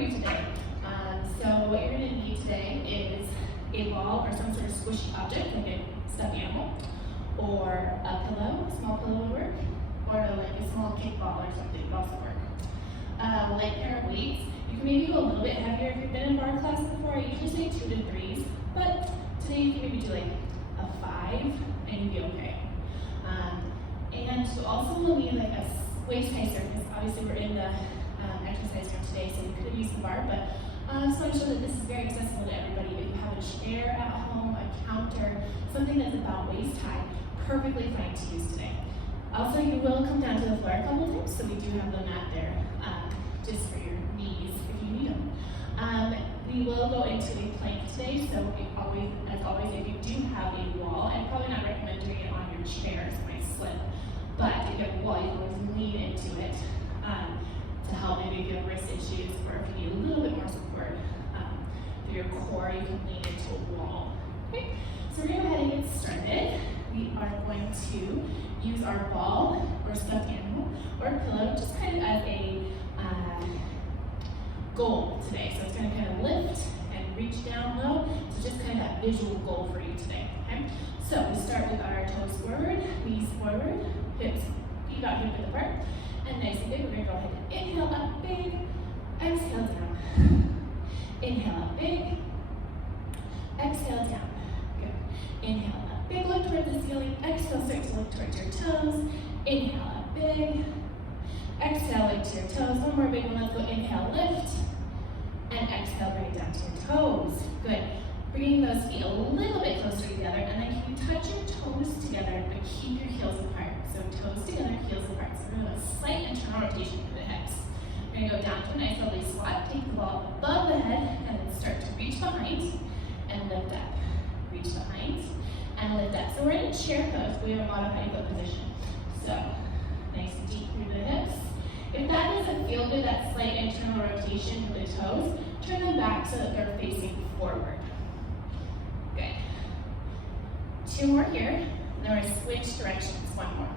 you today. So what you're going to need today is a ball or some sort of squishy object, like a stuffed animal, or a pillow, a small pillow would work, or like a small kickball or something would also work. Light pair of weights. You can maybe go a little bit heavier if you've been in bar class before. I usually say 2 to 3s, but today you can maybe do like a 5 and you'd be okay. And you also will need like a waist-high surface. Obviously we're in the exercise room today, so you could have used the bar, but I just want to show that this is very accessible to everybody. If you have a chair at home, a counter, something that's about waist-high, perfectly fine to use today. Also, you will come down to the floor a couple times, so we do have the mat there, just for your knees if you need them. We will go into a plank today, so as always, if you do have a wall, I'd probably not recommend doing it on your chair, so it might slip. But if you have a wall, you can always lean into it to help maybe if you have wrist issues or if you need a little bit more support for your core, you can lean into a wall. Okay, so we're going to go ahead and get started. We are going to use our ball or stuffed animal or pillow just kind of as a goal today. So it's going to kind of lift and reach down low. So just kind of that visual goal for you today. Okay, so we start with our toes forward, knees forward, hips about hip width apart, and nice and big. We're going to go ahead and inhale up big, exhale down. Inhale up big, exhale down. Good. Inhale up big, look towards the ceiling. Exhale, start to look towards your toes. Inhale up big, exhale, look to your toes. One more big one. Let's go. Inhale, lift, and exhale, bring it down to your toes. Good. Bringing those feet a little bit closer together, and then can you touch your toes together, but keep your heels apart. So toes together, heels apart. So we're going to have a slight internal rotation through the hips. We're going to go down to a nice lovely squat. Take the ball above the head, and then start to reach behind and lift up. Reach behind and lift up. So we're in a chair pose. We have a modified foot position. So nice and deep through the hips. If that doesn't feel good, that slight internal rotation through the toes, turn them back so that they're facing forward. Good. 2 more here, and then we're going to switch directions. 1 more.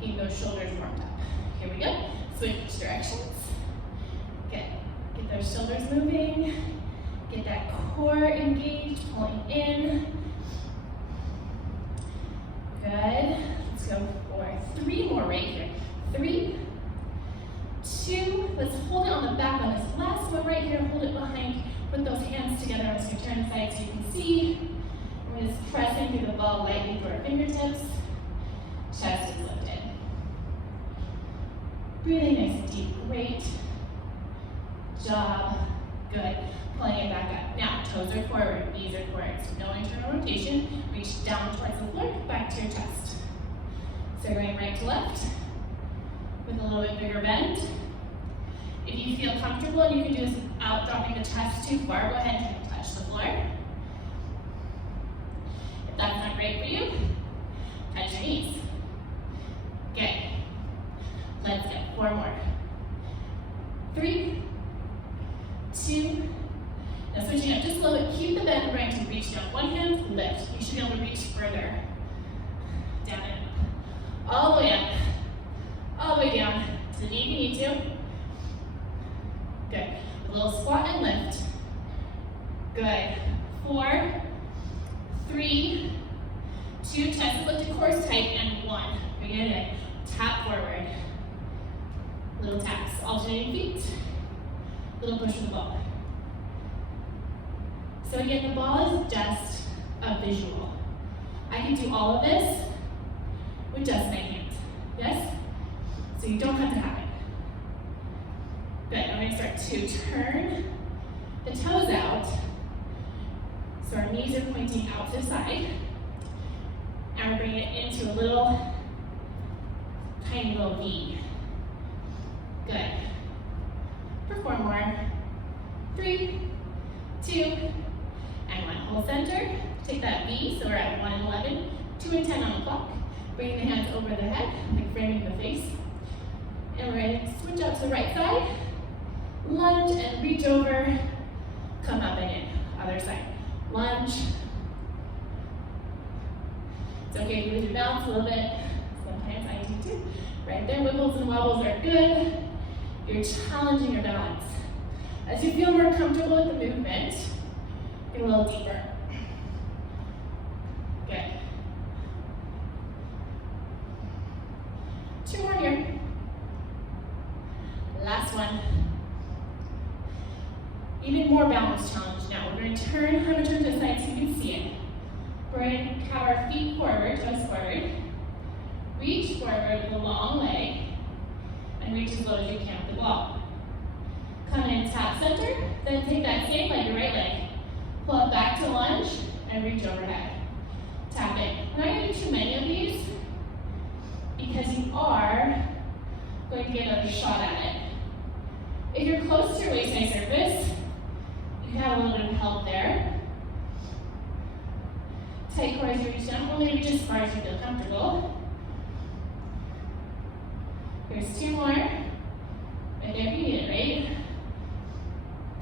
Getting those shoulders warmed up. Here we go. Switch directions. Good. Get those shoulders moving. Get that core engaged, pulling in. Good. Let's go for 3 more right here. 3, 2. Let's hold it on the back on this last one right here. Hold it behind. Put those hands together as you turn side so you can see. We're just pressing through the ball lightly through our fingertips. Chest is lifted. Breathing nice and deep. Great job. Good. Pulling it back up. Now, toes are forward, knees are forward. So no internal rotation. Reach down towards the floor, back to your chest. So going right to left with a little bit bigger bend. If you feel comfortable and you can do this without dropping the chest too far, go ahead and touch the floor. If that's not great for you, touch your knees. Good. Let's go. 4 more. 3, 2. Now switching up just a little bit. Keep the bend. We're going to reach down. One hand, lift. You should be able to reach further. Down and up. All the way up. All the way down to the knee if you need to. Good. A little squat and lift. Good. 4, 3, 2. Chest lifted, core tight, and 1. Bring it in. Tap forward. Little taps. Alternating feet. Little push with the ball. So again, the ball is just a visual. I can do all of this with just my hands. Yes? So you don't have to have it. Good. I'm going to start to turn the toes out. So our knees are pointing out to the side. And we're bringing it into a little, tiny little V. Good. For 4 more. 3, 2, and 1. Hold center. Take that V, so we're at 1 and 11. 2 and 10 on the clock. Bring the hands over the head, like framing the face. And we're going to switch out to the right side. Lunge and reach over. Come up and in. Other side. Lunge. It's okay if you lose your balance a little bit. Sometimes I do too. Right there, wiggles and wobbles are good. You're challenging your balance. As you feel more comfortable with the movement, get a little deeper. Good. 2 more here. Last one. Even more balance challenge now. We're going to turn, I'm going to turn to the side so you can see it. We're going to have our feet forward, toes forward. Reach forward with a long leg, and reach as low as you can with the ball. Come in, tap center, then take that same leg, your right leg. Pull it back to lunge, and reach overhead. Tap in. We're not going to do too many of these, because you are going to get another shot at it. If you're close to your waist high surface, you can have a little bit of help there. Tight core as you reach down, only reach as far as you feel comfortable. Here's 2 more. Right there if you need it, right?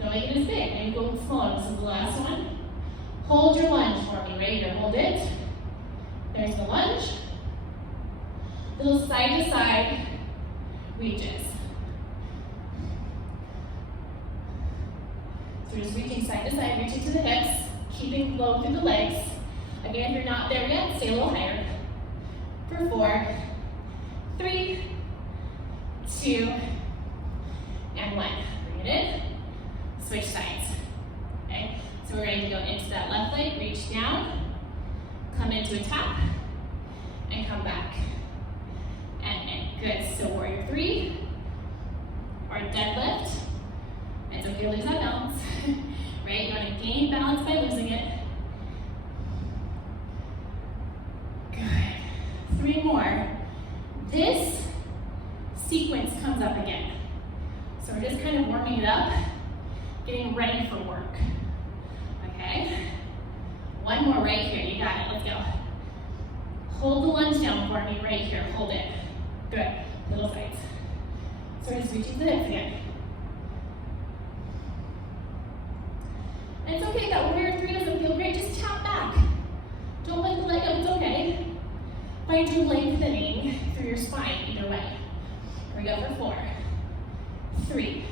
Don't make it as big. Maybe go smaller. This is the last one. Hold your lunge for me. Right here. Hold it. There's the lunge. Little side to side reaches. So we're just reaching side to side, reaching to the hips, keeping low through the legs. Again, if you're not there yet, stay a little higher. For 4, 3, 2, and 1. Bring it in. Switch sides. Okay, so we're going to go into that left leg, reach down, come into a tap, and come back. And in. Good. So warrior 3, or deadlift. It's okay to lose that balance. Right? You want to gain balance by losing it. Good. 3 more. This sequence comes up again. So we're just kind of warming it up, getting ready for work. Okay? 1 more right here. You got it. Let's go. Hold the lunge down for me right here. Hold it. Good. Little sides. So we're just reaching the hips again. And it's okay that warrior 3 doesn't feel great. Just tap back. Don't lift the leg up. It's okay. Find your lengthening through your spine either way. Here we go for 4, 3,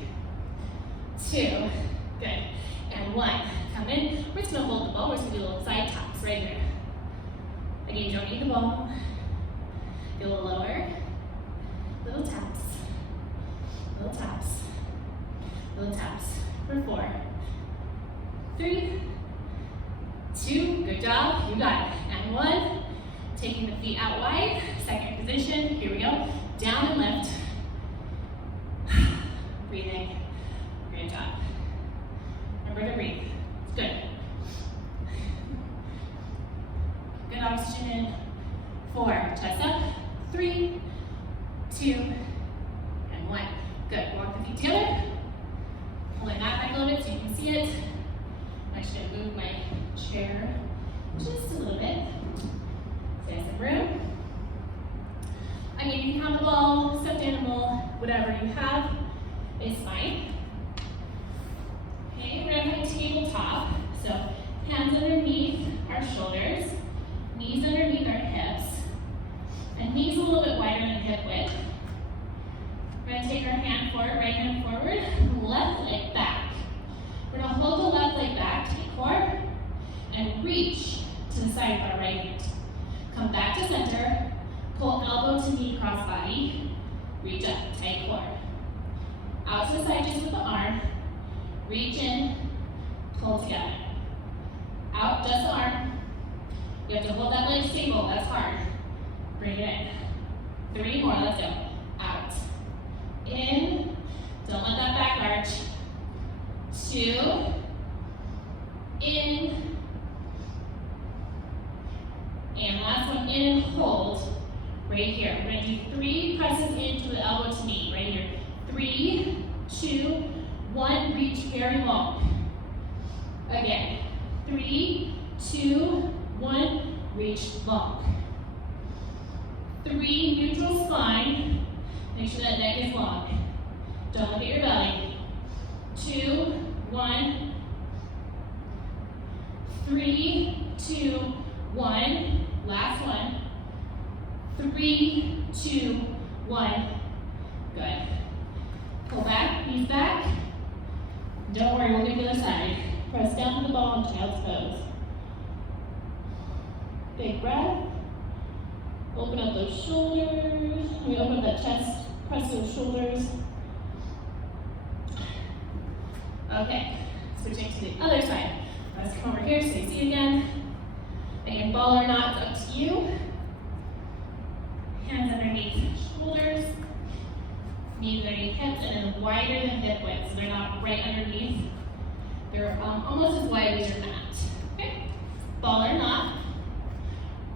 2, good, and 1. Come in. We're just going to hold the ball. We're just going to do little side taps right here. Again, you don't need the ball. Go a little lower. Little taps. Little taps. Little taps. For 4, 3, 2, good job. You got it. And 1. Taking the feet out wide. Second position. Here we go. Down and lift. Breathing. Great job. Remember to breathe. It's good. Good oxygen in. 4. Chest up. 3, 2, and 1. Good. Walk the feet together. Pulling that back a little bit so you can see it. I'm actually going to move my chair just a little bit. So some room. I mean, you can have a ball, stuffed animal, whatever you have is fine. Okay, we're going to have a tabletop. So hands underneath our shoulders, knees underneath our hips, and knees a little bit wider than hip width. We're going to take our hand forward, right hand forward, left leg back. We're going to hold the left leg back, take core, and reach to the side of our right hand. Come back to center, pull elbow to knee cross body, reach up, tight core. Out to the side just with the arm, reach in, pull together. Out, just the arm. You have to hold that leg stable, that's hard. Bring it in. 3 more, let's go. Out. In, don't let that back arch. 2, in, and last one, in and hold, right here. We're going to do 3 presses into the elbow to knee, right here. 3, 2, 1, reach very long. Again, 3, 2, 1, reach long. 3, neutral spine, make sure that neck is long. Don't look at your belly. 2, 1, 3, 2, 1, last one. 3, 2, 1, good. Pull back, knees back. Don't worry, we'll do the other side. Press down to the ball in child's pose. Big breath. Open up those shoulders. We open up that chest. Press those shoulders. Okay, switching to the other side. Let's come over here, stay seated again. Again, ball or not, it's up to you. Hands underneath shoulders. Knees underneath hips, and then wider than hip width. So they're not right underneath. They're almost as wide as your mat. Okay, ball or not.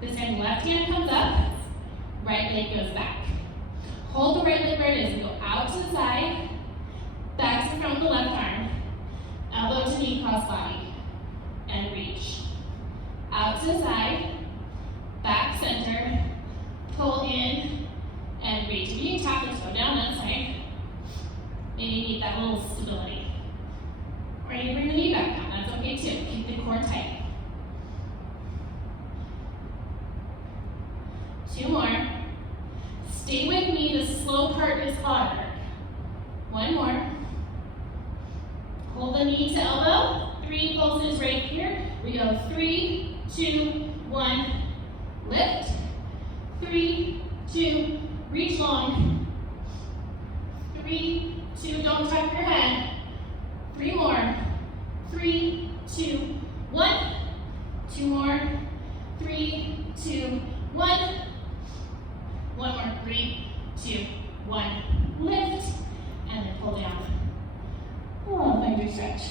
This time, left hand comes up, right leg goes back. Hold the right leg where it is and go out to the side, back to the front with the left arm, elbow to knee, cross body, and reach. Out to the side, back center, pull in, and reach. If you need to tap the toe down that side, maybe you need that little stability. Or you bring the knee back down, that's okay too. Keep the core tight. 2 more. Stay with me, the slow part is harder. 1 more. Hold the knee to elbow. 3 pulses right here. We go 3, 2, 1. Lift. 3, 2, reach long. 3, 2, don't tuck your head. 3 more. 3, 2, 1. 2 more. 3, 2, 1. 1 more, 3, 2, 1. Lift, and then pull down. Oh, finger stretch.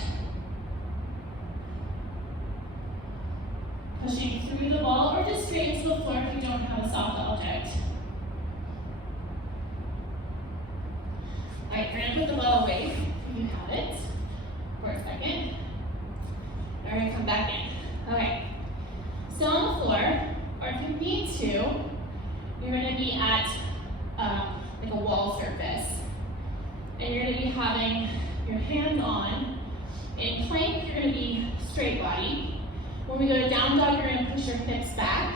Pushing through the ball or just straight to the floor if you don't have a soft object. All right, we're gonna put the ball away if you have it for a second. And we're gonna come back in. Okay, still on the floor, or if you need to, you're going to be at like a wall surface. And you're going to be having your hands on. In plank, you're going to be straight body. When we go to down dog, you're going to push your hips back.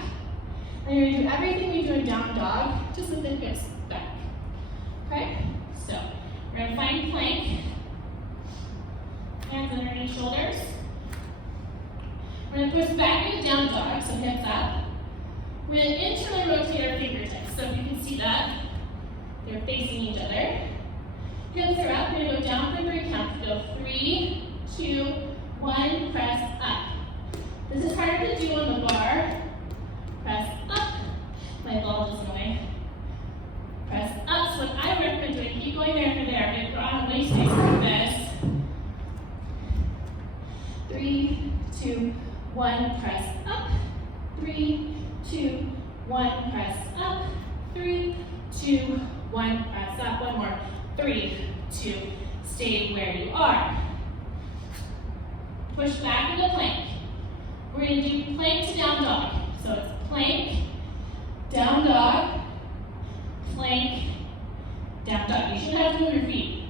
And you're going to do everything we do in down dog, just with the hips back. Okay? So, we're going to find plank. Hands underneath shoulders. We're going to push back into down dog, so hips up. We're going to internally rotate our fingertips. So if you can see that, they're facing each other. Hips are up. We're going to go down for 3 counts. Go 3, 2, 1, press up. This is harder to do on the bar. Press up. My ball just went away. Press up. So what I recommend doing, keep going there for there. If you're on a waist base like this. 3, 2, 1, press up. 3, 2, 1, press up. 3, 2, 1, press up. 1 more. 3, 2, stay where you are. Push back into plank. We're going to do plank to down dog. So it's plank, down dog, plank, down dog. You should have to move your feet.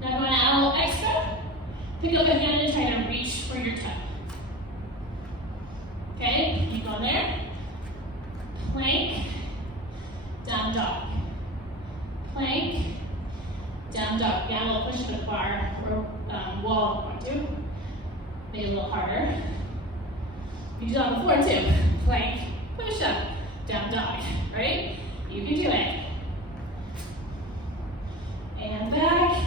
Now I'm going to add a little extra. Pick up a hand and try to reach for your toe. Okay, keep going there. Plank, down dog. Plank, down dog. Yeah, a little push to the bar or wall if you want to. Make it a little harder. You do that on the floor too. Plank, push up, down dog. Right? You can do it. And back.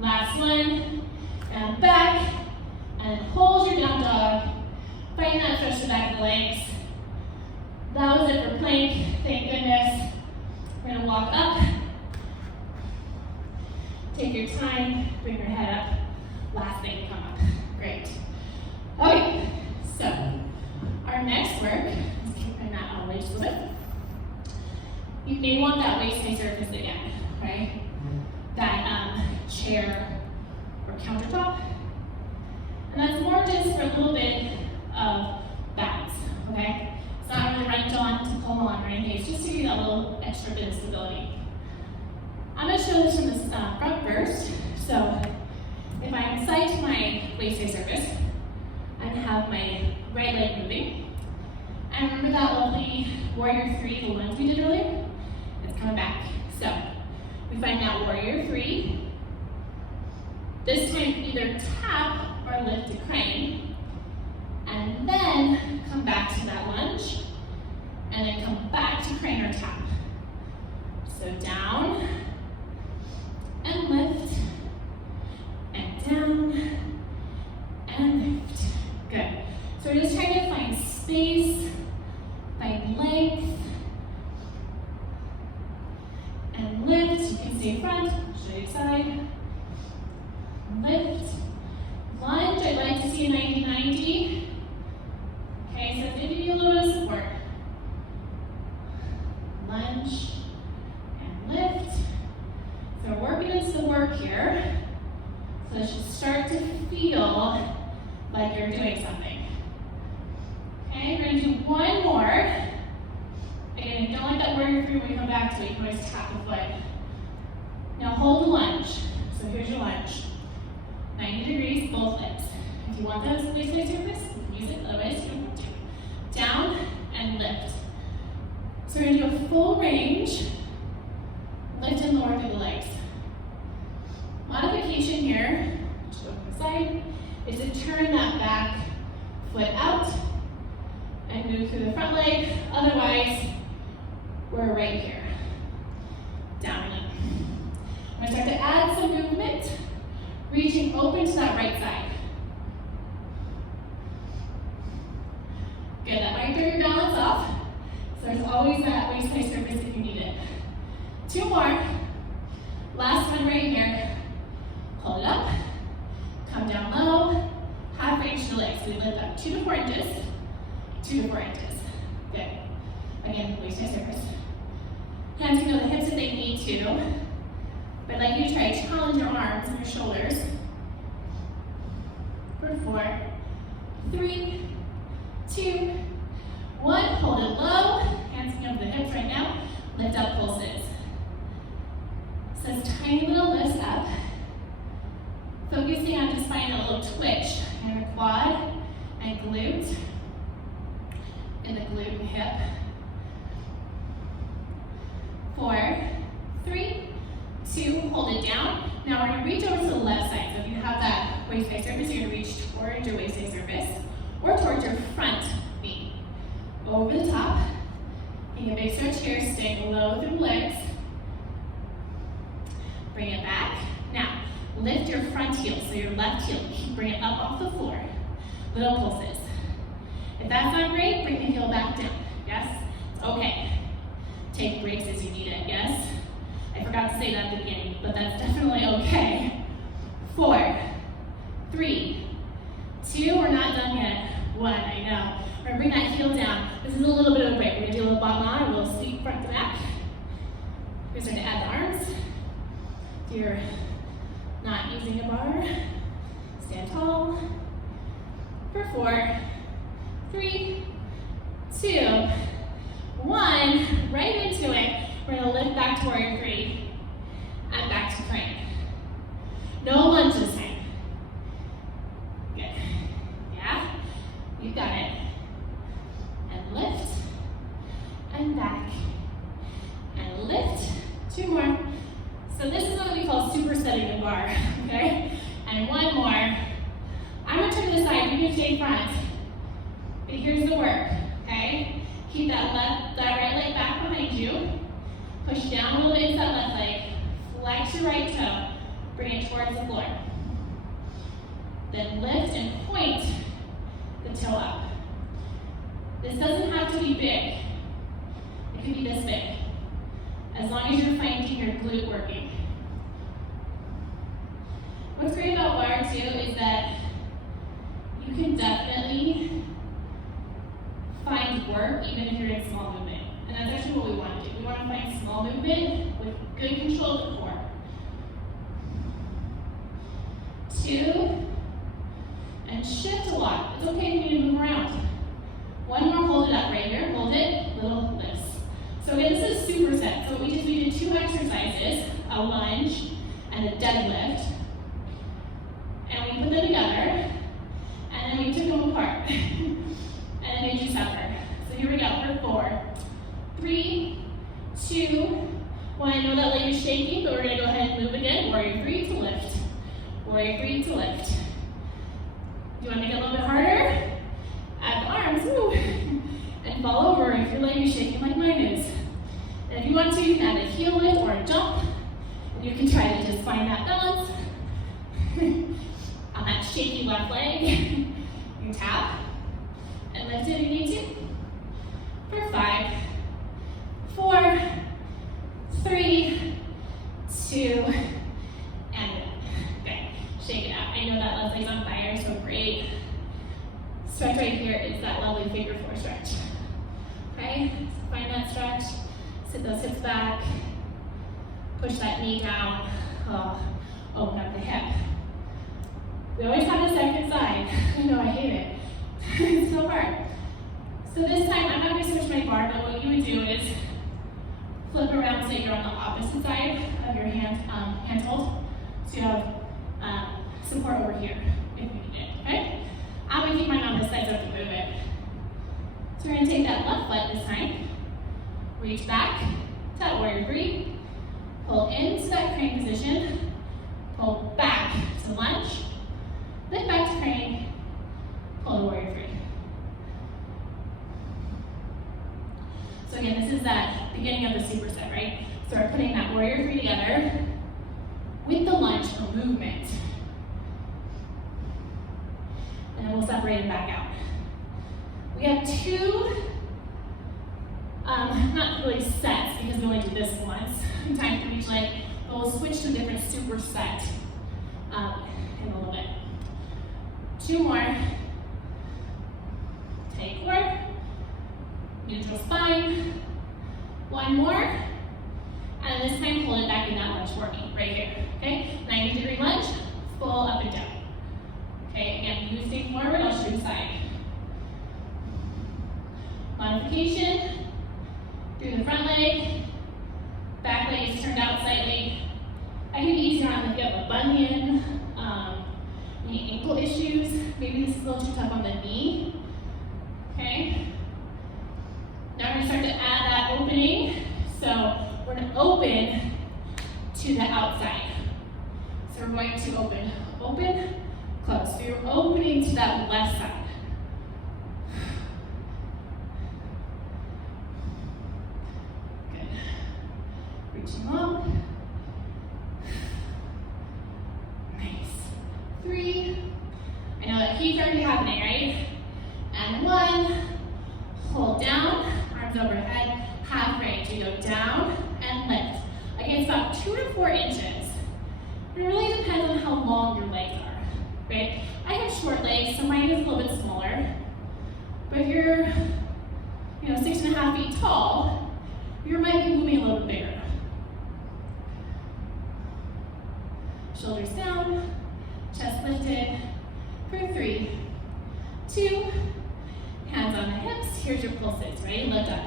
Last one. And back. And hold your down dog. Find that stretch the back of the legs. That was it for plank. Thank goodness. We're going to walk up. Take your time. Bring your head up. Last thing to come up. Great. Okay. So, our next work, let's keep my mat on the way just a little bit. You may want that waist base surface again, right? That chair or countertop. And that's more just for a little bit of balance, okay? It's not really right on to pull on or anything, it's just to give you that little extra bit of stability. I'm going to show this from the front first. So if I'm side to my waist base surface, I'm going to have my right leg moving. And remember that lovely warrior 3, the lunge we did earlier? It's coming back. So we find that warrior 3. This time, either tap or lift to crane, and then come back to that lunge, and then come back to crane or tap. So down, and lift, and down, and lift. Good. So we're just trying to find space, find length, and lift. You can stay front, straight side, lift, lunge. I'd like to see a 90-90. Okay, so give you a little bit of support. Lunge and lift. So we're working into the work here. So it should start to feel like you're doing something. Okay, we're gonna do one more. Again, if you don't like that warrior three when we come back to it, you can always tap the foot. Now hold the lunge. So here's your lunge. 90 degrees, both legs. If you want that as a waist-high surface, you can use it, otherwise you don't have to. Down and lift. So we're gonna do a full range, lift and lower through the legs. Modification here, just go to the side, is to turn that back foot out and move through the front leg. Otherwise, we're right here. Down and up. I'm gonna start to add some movement, reaching open to that right side. Good, that might throw your balance off. So there's always that waist-high surface if you need it. Two more. Last one right here. Hold it up, come down low, half range to the legs. So we lift up 2 to 4 inches, 2 to 4 inches. Good. Again, waist-high surface. Hands can go to the hips if they need to. But I'd like you to try to challenge your arms and your shoulders. For 4, 3, 2, 1. Hold it low. Hands can go to the hips right now. Lift up pulses. So it's tiny little lifts up. Focusing on just finding a little twitch in the quad and glute, in the glute and hip. 4, 3, 2, hold it down. Now we're going to reach over to the left side. So if you have that waist-high surface, you're going to reach towards your waist-high surface or towards your front knee. Over the top. Take a big stretch here, staying low through the legs. Bring it back. Now, lift your front heel, so your left heel. Bring it up off the floor. Little pulses. If that's not great, bring the heel back down. Yes? Okay. Take breaks as you need it. Yes? I forgot to say that at the beginning, but that's definitely okay. 4, 3, 2, we're not done yet. 1, I know. We're gonna bring that heel down. This is a little bit of a break. We're gonna do a little bottom on, a little sweep front to back. We're starting to add the arms. If you're not using a bar, stand tall. For 4, 3, 2, 1. Right into it. We're gonna lift back to warrior three and back to crane. No lunge this time. Good. Yeah? You got it. And lift and back and lift. 2 more. So this is what we call supersetting the bar, okay? And 1 more. I'm gonna turn to the side, you can stay front. But here's the work, okay? Keep that right leg back behind you. Push down a little bit into that left leg. Flex your right toe. Bring it towards the floor. Then lift and point the toe up. This doesn't have to be big. It can be this big. As long as you're finding your glute working. What's great about bar too is that you can definitely find work even if you're in small movement. And that's actually what we want to do. We want to find small movement with good control of the core. 2, and shift a lot. It's okay if you need to move around. 1 more, hold it up right here. Hold it, little lifts. So again, this is superset. So we did 2 exercises, a lunge and a deadlift. And we put them together, and then we took them apart. And then made you separate. So here we go, for 4, 3, 2, 1. I know that leg is shaking, but we're gonna go ahead and move again. Warrior 3 to lift. Warrior 3 to lift. You want to make it a little bit harder? Add the arms, woo, and fall over if your leg is shaking like mine is. And if you want to, you can add a heel lift or a jump. And you can try to just find that balance on that shaky left leg. You tap and lift it if you need to. For 5, 4, 3, 2, and okay. Shake it out. I know that left leg's on fire, so great. Stretch right here is that lovely figure 4 stretch. Okay, so find that stretch. Sit those hips back. Push that knee down. Oh, open up the hip. We always have the second side. I know, I hate it. It's so hard. So this time, I'm not going to switch my bar, but what you would do is flip around so you're on the opposite side of your hand hold. So you have support over here if you need it, okay? I'm going to keep mine on this side so I can move it. So we're going to take that left foot this time. Reach back to that warrior 3. Pull into that crane position. Pull back to lunge. Lift back to crane. Pull to warrior 3. So again, this is that beginning of the superset, right? So we're putting that warrior 3 together with the lunge for movement. And then we'll separate it back out. We have 2, not really sets because we only do this once, time for each leg, but we'll switch to a different superset in a little bit. 2 more. Take 4. Neutral spine. 1 more. And this time, hold it back in that lunge for me, right here. Okay? 90-degree lunge, full up and down. Okay, again, you stay forward, I'll show you side. Modification. Through the front leg. Back leg is turned out slightly. I can be easier on if you have a bunion, any ankle issues. Maybe this is a little too tough on the knee. Okay? Now we're going to start to add that opening. So we're going to open to the outside. So we're going to open, close. So you're opening to that left side. Good. Reaching up. Nice. 3. I know that heat's already happening, right? And 1. Hold down, arms overhead, half range. You go down and lift. Again, it's about 2 to 4 inches. It really depends on how long your legs are, right? I have short legs, so mine is a little bit smaller. But if you're, 6.5 feet tall, you might be moving a little bit bigger. Shoulders down, chest lifted. For 3, 2. Hands on the hips. Here's your pulses. Ready? Lift up.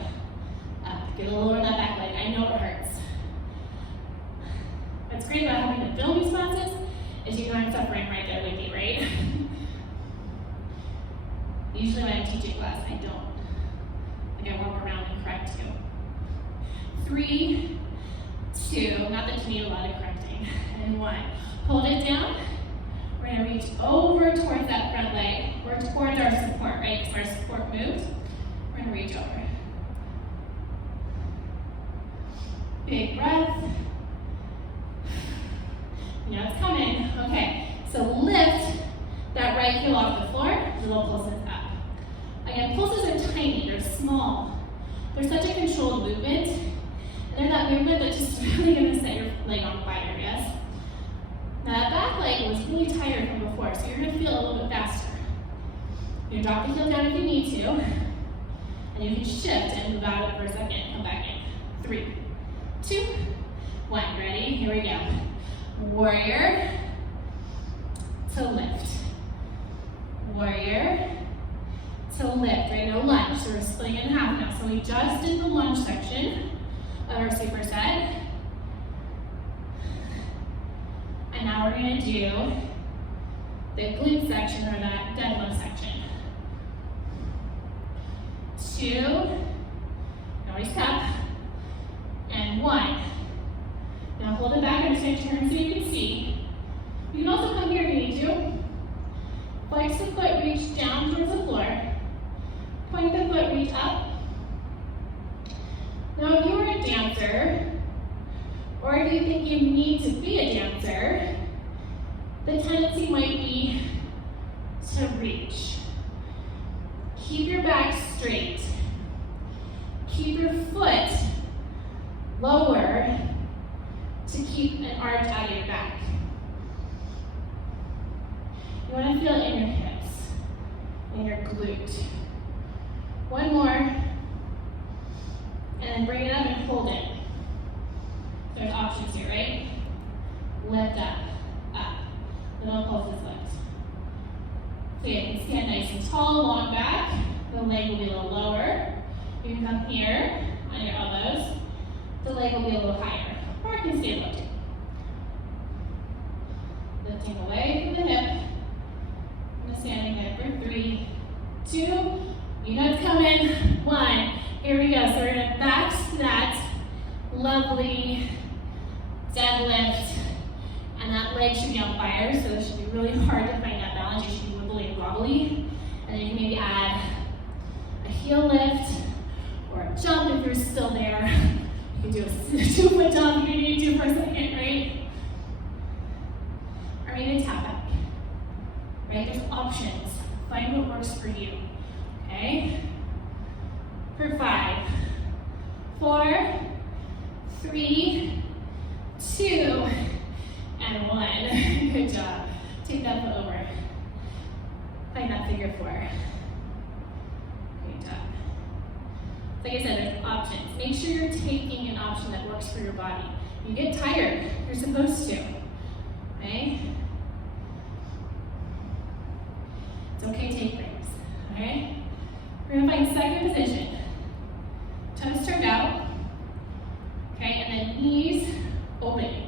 Up. Get a little lower in that back leg. I know it hurts. What's great about having to film these classes is you know I'm suffering right there with you, right? Usually when I'm teaching class, I don't. Like I walk around and correct you. 3, 2. Not that you need a lot of correcting. And 1. Hold it down. We're going to reach over towards that front leg, or towards our support, right? Because our support moves. We're going to reach over. Big breath. You know it's coming. Okay, so lift that right heel off the floor. Little pulses up. Again, pulses are tiny. They're small. They're such a controlled movement. And they're that movement that's just really going to set your leg on fire, yes? Now that back leg was really tired from before, so you're going to feel a little bit faster. You can drop the heel down if you need to, and you can shift and move out of it for a second. Come back in. 3, 2, 1. Ready? Here we go. Warrior to lift. Warrior to lift. Right? No lunge. So we're splitting it in half now. So we just did the lunge section of our superset. And now we're going to do the glute section, or that deadlift section. 2, now we step, and 1. Now hold it back, I'm just going to turn so you can see. You can also come here if you need to. Flex the foot, reach down towards the floor. Point the foot, reach up. Now if you are a dancer, or if you think you need to be a dancer, the tendency might be to reach. Keep your back straight. Keep your foot lower to keep an arch out of your back. You want to feel it in your hips, in your glute. One more, and then bring it up and hold it. There's options here, right? Lift up, up. Little pulses lift. So you can stand nice and tall, long back. The leg will be a little lower. You can come here on your elbows. The leg will be a little higher. Or you can stay lifted. Lifting away from the hip. And standing there for 3, 2. You know it's coming. 1. Here we go. So we're going to back to that lovely deadlift. And that leg should be on fire, so it should be really hard to find that balance. You should be wibbly and wobbly. And then you can maybe add a heel lift or a jump if you're still there. You can do a 2-foot jump if you need to for a second, right? Or maybe a tap back, right? There's options. Find what works for you, okay? For 5, 4, 3, 2, and 1. Good job. Take that foot over. Find that figure 4. Great job. Like I said, there's options. Make sure you're taking an option that works for your body. You get tired. You're supposed to. Okay? It's okay to take breaks. Alright? We're going to find second position. Toes turned out. Okay, and then knees open.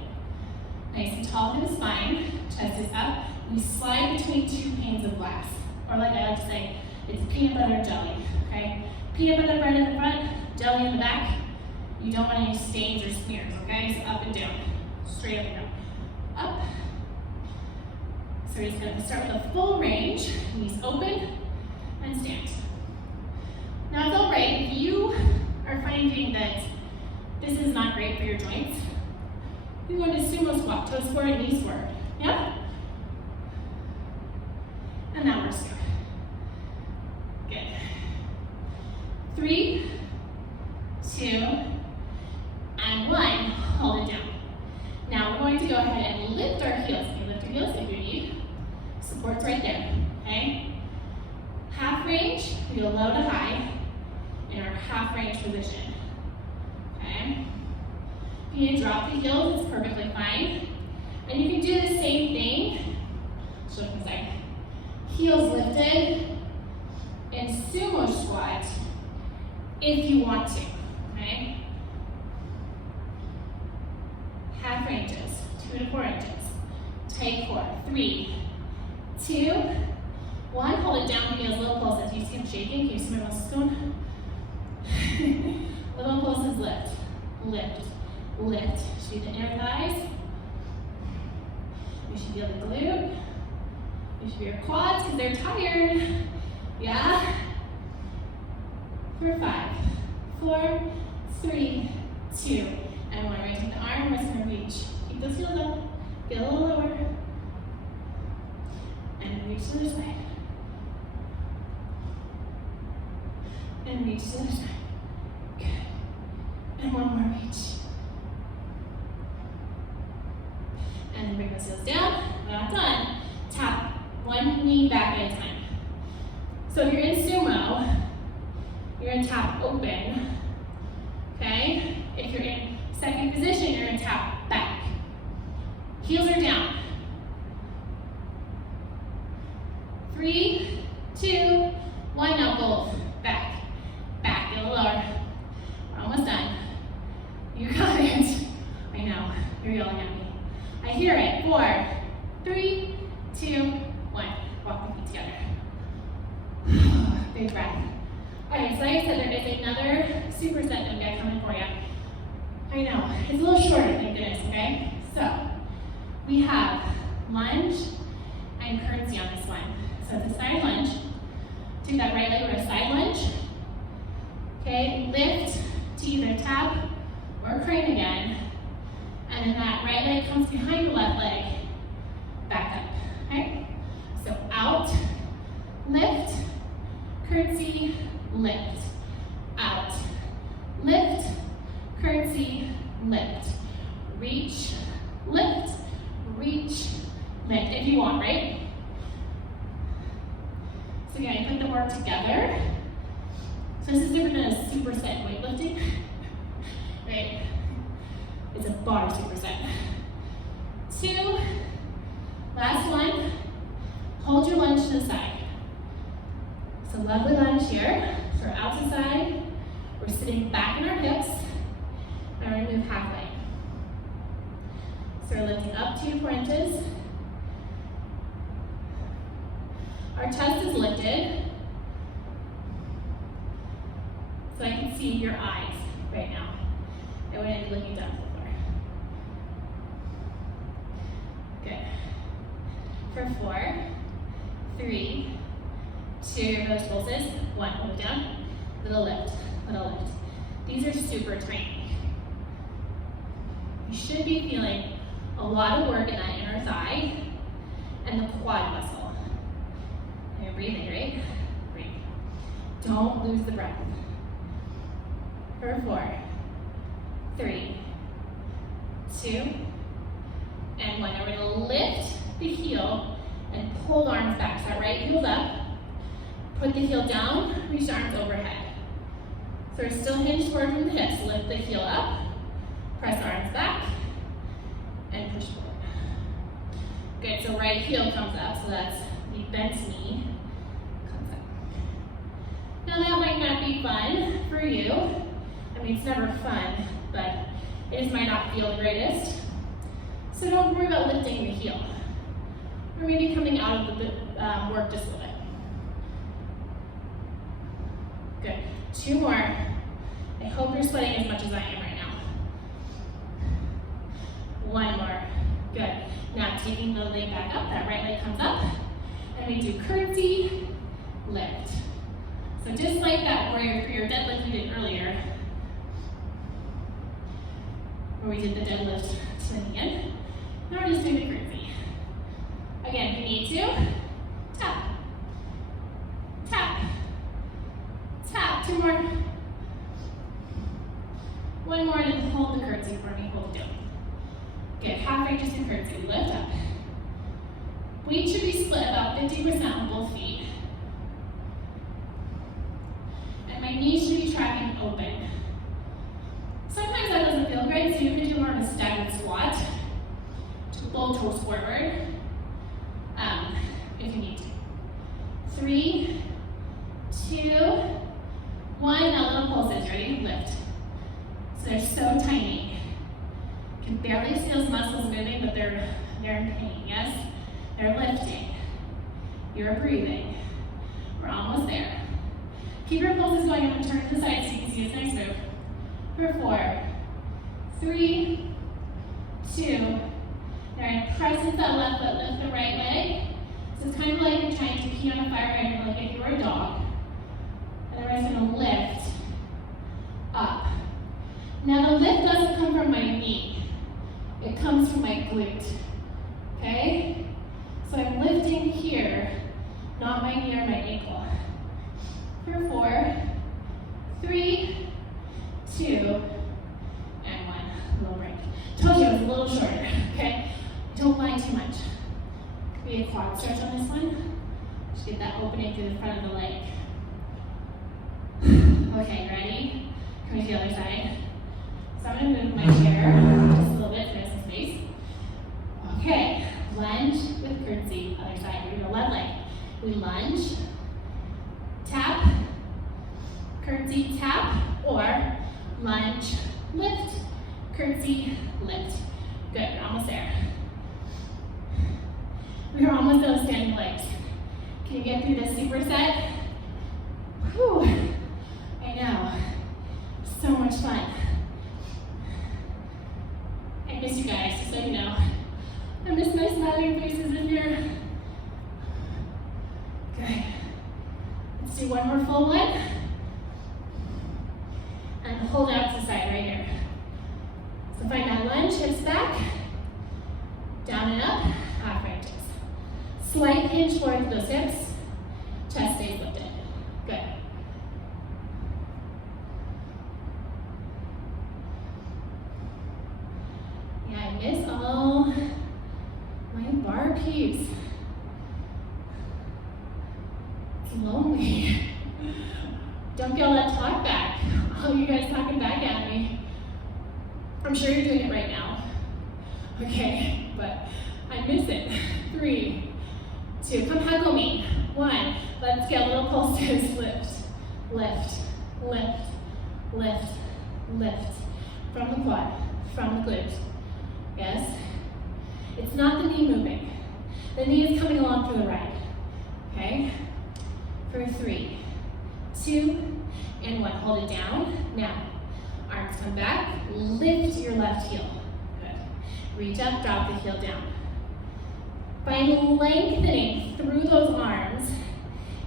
Nice and tall through the spine. Chest is up. We slide between 2 panes of glass. Or like I like to say, it's peanut butter jelly. Okay? Peanut butter bread in the front, jelly in the back. You don't want any stains or smears, okay? So up and down. Straight up and down. Up. So we're just going to start with a full range. Knees open and stand. Now it's alright if you are finding that this is not great for your joints. We go into sumo squat, toes forward, knees forward. Yeah? And that works too. Good. 3, 2, and 1. Hold it down. Now we're going to go ahead and lift our heels. You lift your heels if you need. Support's right there. Okay? Half range, we go low to high in our half range position. Okay? If you need to drop the heels, it's perfectly fine. And you can do the same thing. Show from the side. Heels lifted in sumo squat if you want to. Okay? Half ranges, 2 to 4 inches. Tight core. 3, 2, 1. Hold it down. Heels, little pulses. You see them shaking? Can you see my muscles going? Little pulses. Lift, lift, lift. Should be the inner thighs. You should feel the glute. You should be your quads because they're tired. Yeah? For 5, 4, 3, 2, and 1. Right, take the arm. We're just going to reach. Keep those heels up. Get a little lower. And reach to the other side. And reach to the other side. Good. And one more reach. And bring those heels down. We're not done. Tap one knee back at a time. So if you're in sumo, you're in tap open. Okay? If you're in second position, you're in tap back. Heels are down. 3, 2, 1. Now both. Back. Back. Get a little lower. We're almost done. You got it. I know. You're yelling at me. I hear it. 4, 3, 2, 1. Walk the feet together. Big breath. Alright, so like I said, there is another superset that we got coming for you. I know. It's a little shorter, thank goodness, okay? So, we have lunge, and curtsy on this one. So it's a side lunge. Take that right leg or a side lunge. Okay, lift to either tap or crane again. And then that right leg comes behind the left leg, back up, okay? So out, lift, curtsy, lift, out, lift, curtsy, lift, reach, lift, reach, lift, if you want, right? So again, put the work together. So this is different than a superset weightlifting, right? It's a bar superset. 2, last one, hold your lunge to the side. So lovely lunge here. So we're out to the side, we're sitting back in our hips, and we're gonna move halfway. So we're lifting up 2 to 4 inches. Our chest is lifted. So I can see your eyes right now. I want you to be looking down to the floor. Good. For 4, 3, 2, those pulses. 1, hold it down. Little lift, little lift. These are super tiny. You should be feeling a lot of work in that inner thigh and the quad muscle. And you're breathing, right? Breathe. Don't lose the breath. For 4, 3, 2, and 1. Now we're gonna lift the heel and pull the arms back. So that right heel's up. Put the heel down, reach the arms overhead. So we're still hinged forward from the hips. Lift the heel up, press the arms back, and push forward. Good, so right heel comes up, so that's the bent knee comes up. Now that might not be fun for you. I mean, it's never fun, but it just might not feel the greatest. So don't worry about lifting the heel. Or maybe coming out of the work just a little bit. Good. 2 more. I hope you're sweating as much as I am right now. 1 more. Good. Now taking the leg back up, that right leg comes up, and we do curtsy, lift. So just like that, for your deadlift you did earlier, where we did the deadlift to the knee in. Now we're just doing the curtsy. Again, if you need to, tap, tap, tap. 2 more. 1 more, and then hold the curtsy for me, hold it down. Good, halfway just in curtsy, lift up. Weight should be split about 50% on both feet. And my knees should be tracking open. Sometimes that doesn't feel great, so you can do more of a staggered squat. Low toes forward, if you need to. 3, 2, 1. Now little pulses, ready? Lift. So they're so tiny. You can barely see those muscles moving, but they're in pain, yes? They're lifting. You're breathing. We're almost there. Keep your pulses going. I'm going to turn to the side so you can see this nice move. For 4, 3, 2. Now we're going to press into that left foot, lift the right leg. So it's kind of like you're trying to pee on a fire hydrant, like if you were a dog. And then we're just going to lift up. Now the lift doesn't come from my knee. It comes from my glute. Okay? So I'm lifting here, not my knee or my ankle. For 4, 3, 2, and 1. Little break. Told you it was a little shorter, okay? Don't lie too much. Could be a quad stretch on this one. Just get that opening through the front of the leg. Okay, ready? Coming to the other side. So I'm gonna move my chair just a little bit for some space. Okay, lunge with curtsy, other side. We're gonna left leg. We lunge, tap, curtsy, tap, or lunge, lift, curtsy, lift. Good, we're almost there. We're almost done standing legs. Can you get through this superset? Whew, I know, so much fun. I miss you guys, just so you know. I miss my smiling faces in here. Good. Let's do one more full one. And hold out to the side right here. So find that lunge, hips back, down and up, half ranges. Slight hinge forward through those hips, chest stays lifted. Good. Yeah, I miss all my bar peeps. It's lonely. Don't get all that talk back. All you guys talking back at me. I'm sure you're doing it right now. Okay, but I miss it. 3, 2, come huggle me. 1, let's get little pulses. Lift, lift, lift, lift, lift. From the quad, from the glute. Yes? It's not the knee moving. The knee is coming along for the ride. Okay? For 3, 2, and 1. Hold it down. Now, arms come back. Lift your left heel. Good. Reach up, drop the heel down. Find lengthening through those arms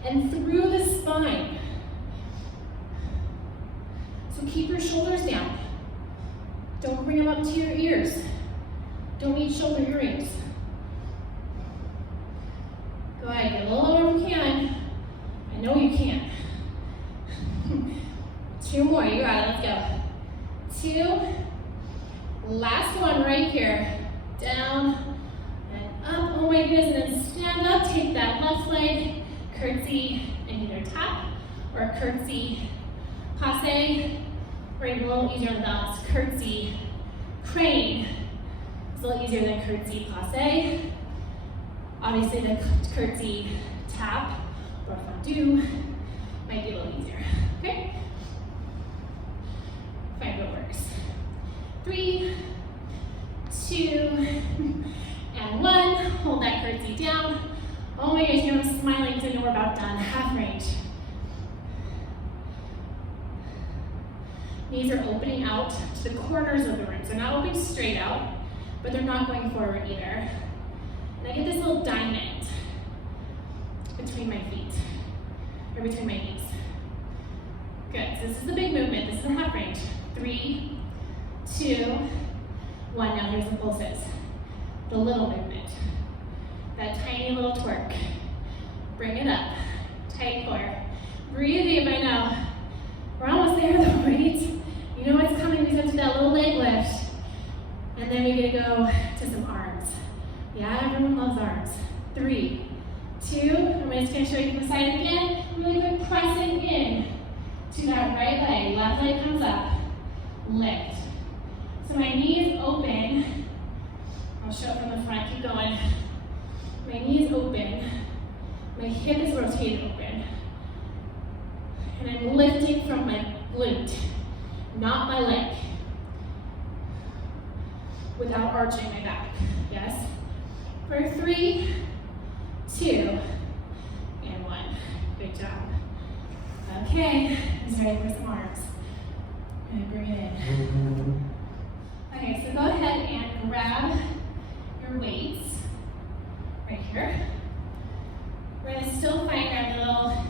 and through the spine. So keep your shoulders down. Don't bring them up to your ears. Don't need shoulder earrings. Go ahead, get a little lower if you can. I know you can. 2 more, you got it, let's go. 2, last one right here. Down and up, oh my goodness, and then stand up, take that left leg, curtsy, and either tap or curtsy, passe, or even a little easier than that, curtsy, crane. It's a little easier than curtsy, passe. Obviously the curtsy, tap, or fondue might be a little easier, okay? Find what works. 3, 2, and 1. Hold that curtsy down. Oh my gosh, I'm smiling because I know we're about done. Half range. Knees are opening out to the corners of the room. So not opening straight out, but they're not going forward either. And I get this little diamond between my feet, or between my knees. Good, so this is the big movement. This is the half range. 3, 2, 1. Now here's the pulses. The little movement. That tiny little twerk. Bring it up. Tight core. Breathe deep, I know. We're almost there though, right? You know what's coming. We have to that little leg lift. And then we're gonna go to some arms. Yeah, everyone loves arms. 3, 2, I'm just gonna show you from the side again. Really quick, pressing in to that right leg. Left leg comes up. Lift. So my knee is open. I'll show it from the front, keep going. My knee is open. My hip is rotated open. And I'm lifting from my glute, not my leg. Without arching my back, yes? For 3, 2, and 1. Good job. Okay, who's ready for some arms? And bring it in. Okay, so go ahead and grab your weights right here. We're gonna still find our little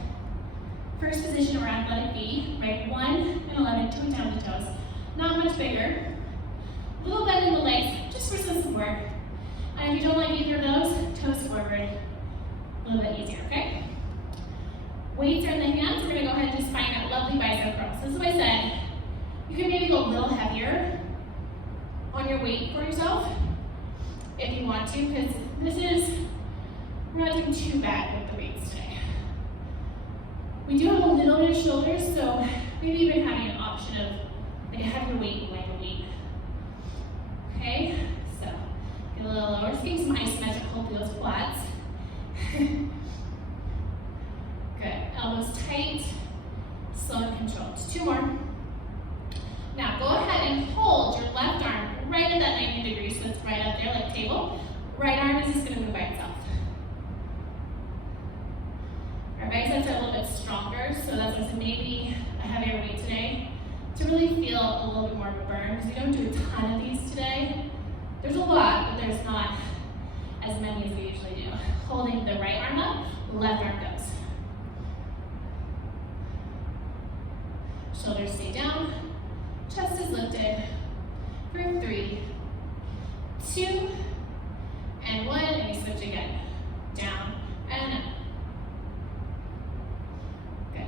first position around let it be, right? 1 and 11, 2 down the toes. Not much bigger. A little bend in the legs, just for some support. And if you don't like either of those, toes forward. A little bit easier, okay? Weights are in the hands. We're gonna go ahead and just find that lovely bicep curl. So this is what I said. You can maybe go a little heavier on your weight for yourself if you want to, because we're not doing too bad with the weights today. We do have a little bit of shoulders, so maybe even having an option of like a heavier weight and lighter weight. Okay, so get a little lower, just getting some isometric hold through those quads. Good, elbows tight, slow and controlled. Just 2 more. Now go ahead and hold your left arm right at that 90 degrees, so it's right up there like table. Right arm is just gonna move by itself. Our biceps are a little bit stronger, so that's why maybe a heavier weight today to really feel a little bit more of a burn, because we don't do a ton of these today. There's a lot, but there's not as many as we usually do. Holding the right arm up, left arm goes. Shoulders stay down, chest is lifted for 3, 2, and 1, and we switch again. Down and up. Good.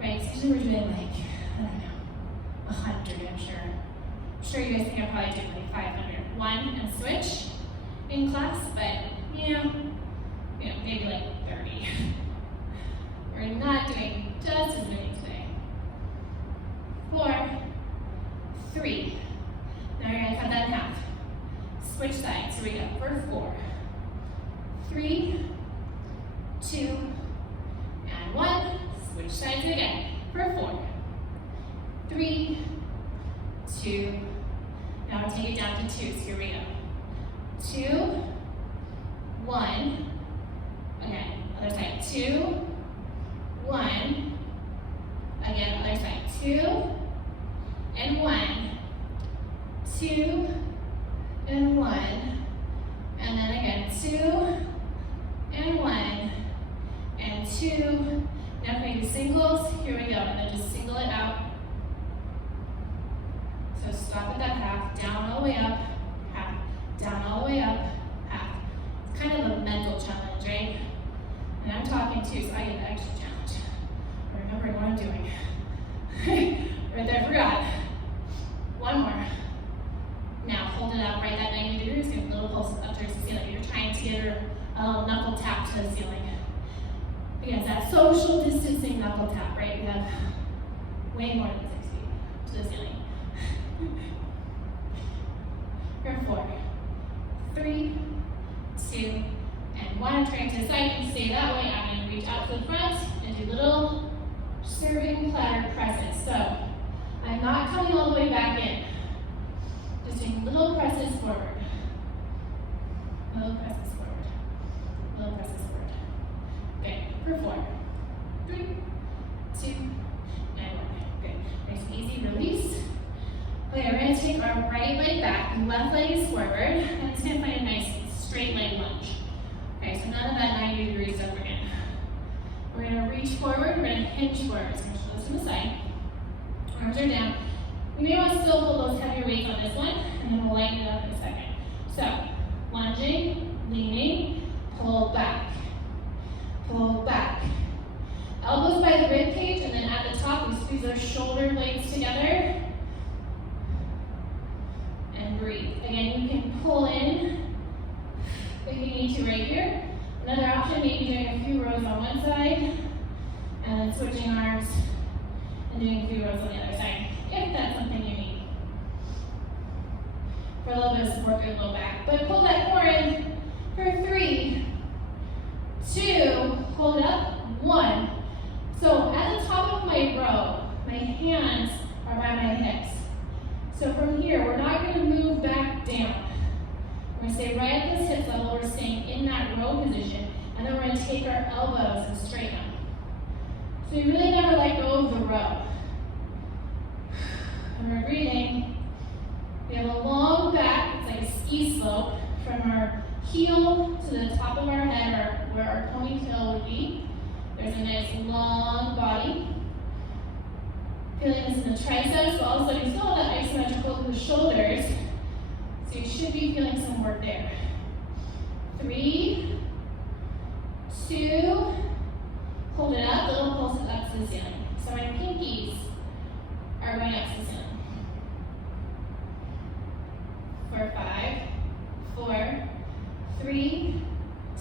Right, so usually we're doing like, I don't know, 100, I'm sure. I'm sure you guys think I'm probably doing like 500. 1 and switch in class, but maybe like 30. We're not doing just as many today. 4, 3. Now you're gonna cut that in half. Switch sides. Here we go. For 4, 3, 2, and 1. Switch sides again. For 4, 3, 2. Now we'll take it down to 2. So here we go. 2, 1. Again, other side. 2, 1. Again, other side. 2, and 1. 2, and 1. And then again, 2, and 1. And 2. Now can we do singles? Here we go. And then just single it out. So stop at that half, down all the way up, half, down all the way up, half. It's kind of a mental challenge, right? And I'm talking too, so I get the extra challenge. Remembering what I'm doing. Right there, forgot. 1 more. Now hold it up, right that 90 degrees, give a little pulse up towards the ceiling. You're trying to get a little knuckle tap to the ceiling. Again, that social distancing knuckle tap, right? We have way more than 6 feet to the ceiling. For 4, 3, 2, and 1. Turn to the side and stay that way. I'm going to reach out to the front and do little serving platter presses. So I'm not coming all the way back in. Just doing little presses forward. Little presses forward. Little presses forward. Okay, for 4, 3, 2, and 1. Good. Nice and easy release. Okay, we're going to take our right leg back, left leg is forward, and it's going to find a nice straight leg lunge. Okay, so none of that 90 degrees up again. We're going to reach forward, we're going to hinge forward. So we're going to show this to the side. Arms are down. We may want to still hold those heavier weights on this one, and then we'll lighten it up in a second. So, lunging, leaning, pull back. Pull back. Elbows by the rib cage, and then at the top, we squeeze our shoulder blades together. And breathe. Again, you can pull in if you need to right here. Another option, maybe doing a few rows on one side, and then switching arms and doing a few rows on the other side, if that's something you need. For a little bit of support through the low back. But pull that core in for 3, 2, hold it up, 1. So at the top of my row, my hands are by my hips. So from here, we're not going to move back down. We're going to stay right at this hip level. We're staying in that row position. And then we're going to take our elbows and straighten them. So you really never let go of the row. When we're breathing, we have a long back. It's like a ski slope from our heel to the top of our head, or where our ponytail would be. There's a nice long body. Feeling this in the triceps, but also you still have that isometrical in the shoulders. So you should be feeling some work there. 3, 2, hold it up, little pulses up to the ceiling. So my pinkies are going up to the ceiling. For 5, 4, 3,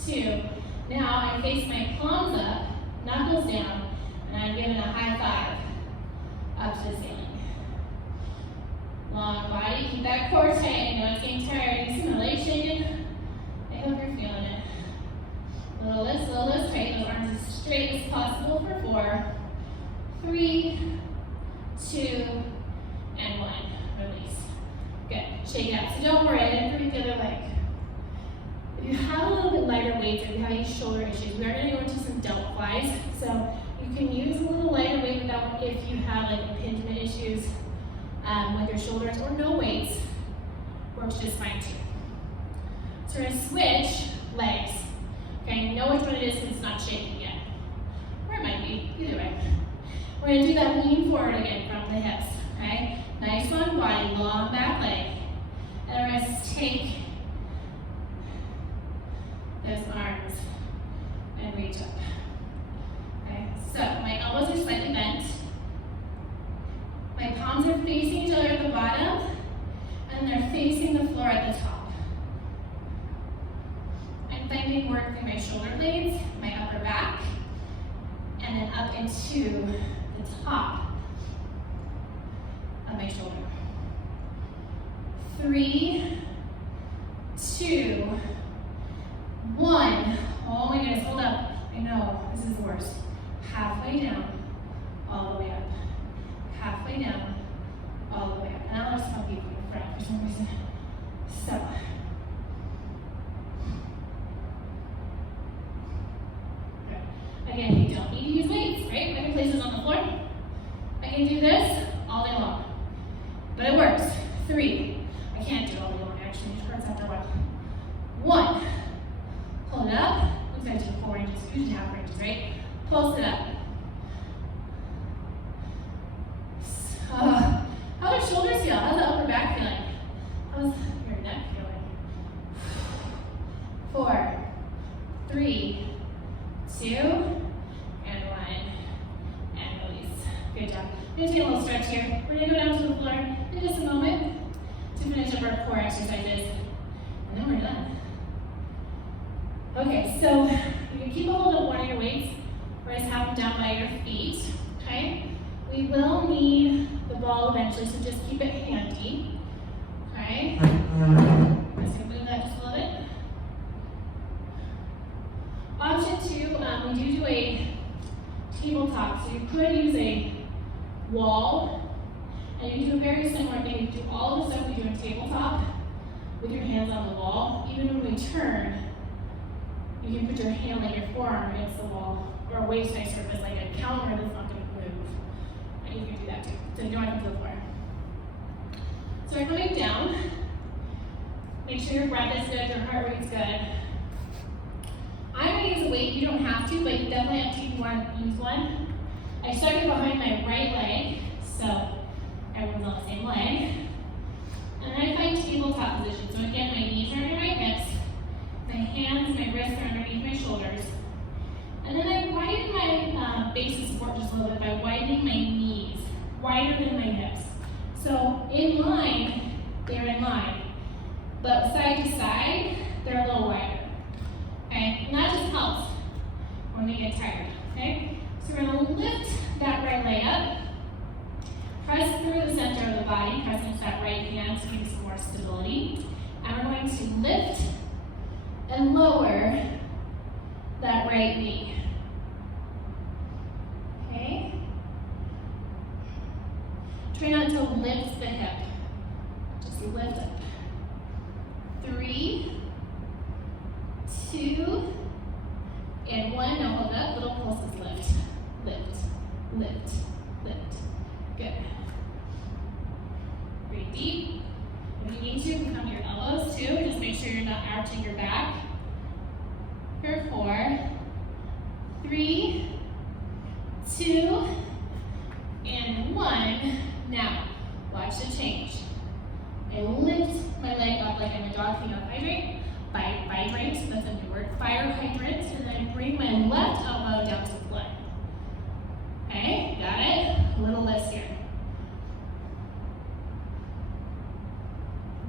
2. Now I face my palms up, knuckles down, and I'm giving a high 5 up to the ceiling. Long body, keep that core tight. I know it's getting tired. You see my legs shaking? I hope you're feeling it. Little lifts, tight. Those arms as straight as possible for 4, 3, 2, and 1. Release. Good. Shake it out. So don't worry, I didn't forget the other leg. If you have a little bit lighter weights, if you have any shoulder issues, we are going to go into some delt flies. So you can use a little lighter weight with that one if you have like impingement issues. with your shoulders or no weights works just fine too. So we're going to switch legs. Okay, know which one it is because it's not shaking yet. Or it might be, either way. We're going to do that lean forward again from the hips. Okay, nice long body, long back leg. And we're going to take those arms and reach up. Okay, so my elbows are slightly bent. My palms are facing each other at the bottom, and they're facing the floor at the top. I'm finding work through my shoulder blades, my upper back, and then up into the top of my shoulder. 3, 2, 1. Oh my goodness, hold up. I know, this is the worst. Halfway down, all the way up. Halfway down, all the way up. And I'll just help you from the front for some reason. So. Good. Again, you don't need to use weights, right? I can place this on the floor. I can do this all day long. But it works. 3. I can't do it all day long, actually. It hurts after a while. 1. Hold it up. We've got to do 4 inches, usually half inches, right? Pulse it up. How do shoulders feel? How's the upper back feeling? How's your neck feeling? 4, 3, 2, and 1. And release. Good job. We're going to take a little stretch here. We're going to go down to the floor in just a moment to finish up our core exercises. And then we're done. Okay, so you can keep a hold of one of your weights or just have them down by your feet. Okay? We will need the ball eventually, so just keep it handy. Okay? I'm just going to move that just a little bit. Option 2, we do a tabletop. So you could use a wall, and you can do a very similar thing. You can do all the stuff we do in tabletop with your hands on the wall. Even when we turn, you can put your hand, like your forearm, against the wall, or a waist-high surface, like a counter that's not going to move. And you can do that too. So you don't have to go for it. So we're coming down. Make sure your breath is good, your heart rate's good. I'm going to use a weight. You don't have to, but you definitely have to if you want to use one. I started behind my right leg, so everyone's on the same leg. And then I find tabletop position. So again, my knees are under my hips. My hands, my wrists are underneath my shoulders. And then I widen my base of support just a little bit by widening my knees, wider than my hips. So in line, they're in line. But side to side, they're a little wider. Okay, and that just helps when we get tired. Okay, so we're going to lift that right leg up, press through the center of the body, press into that right hand to give you some more stability. And we're going to lift and lower that right knee. Okay? Try not to lift the hip. Just lift up. 3, 2, and 1. Now hold up. Little pulses. Lift, lift, lift, lift. Good. Breathe deep. If you need to, you can come to your elbows too. Just make sure you're not arching your back. For 4, 3, 2, and 1. Now, watch the change. I lift my leg up like I'm a dog feeding on hydrant. Hydrant, that's a new word. Fire hydrant, and then I bring my left elbow down to the floor. Okay, got it? A little less here.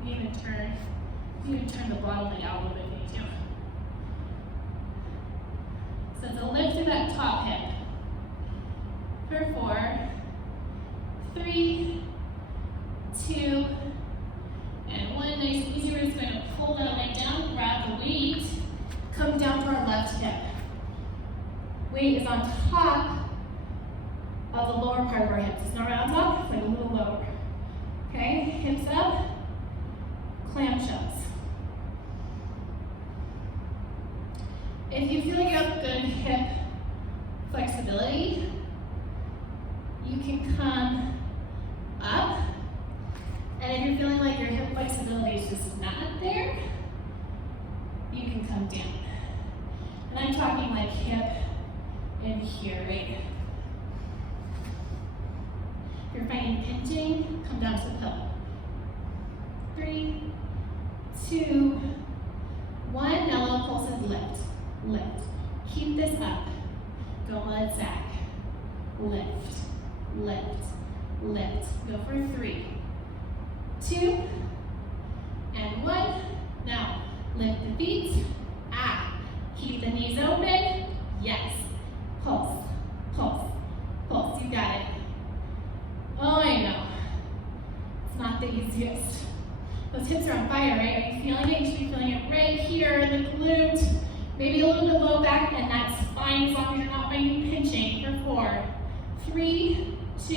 You can turn the bottom leg out a little bit if you need to. So it's a lift through that top hip. For 4, 3, 2, and 1. Nice and easy. We're just going to pull that leg down, grab the weight, come down to our left hip. Weight is on top of the lower part of our hips. It's not right on top, it's like a little lower. Okay, hips up, clamshells. If you feel like you have good hip flexibility, you can come up flexibility is just not there, you can come down. And I'm talking like hip in here, right? If you're finding pinching, come down to the pillow. 3, 2, 1. Now low pulses, lift, lift. Keep this up. Don't let it sag. Lift, lift, lift. Go for 3, 2, and 1. Now, lift the feet. Keep the knees open. Yes. Pulse, pulse, pulse. You got it. Oh, I know. It's not the easiest. Those hips are on fire, right? Are you feeling it? You should be feeling it right here in the glute. Maybe a little bit low back, and that's fine as long as you're not finding pinching. For 4, 3, 2,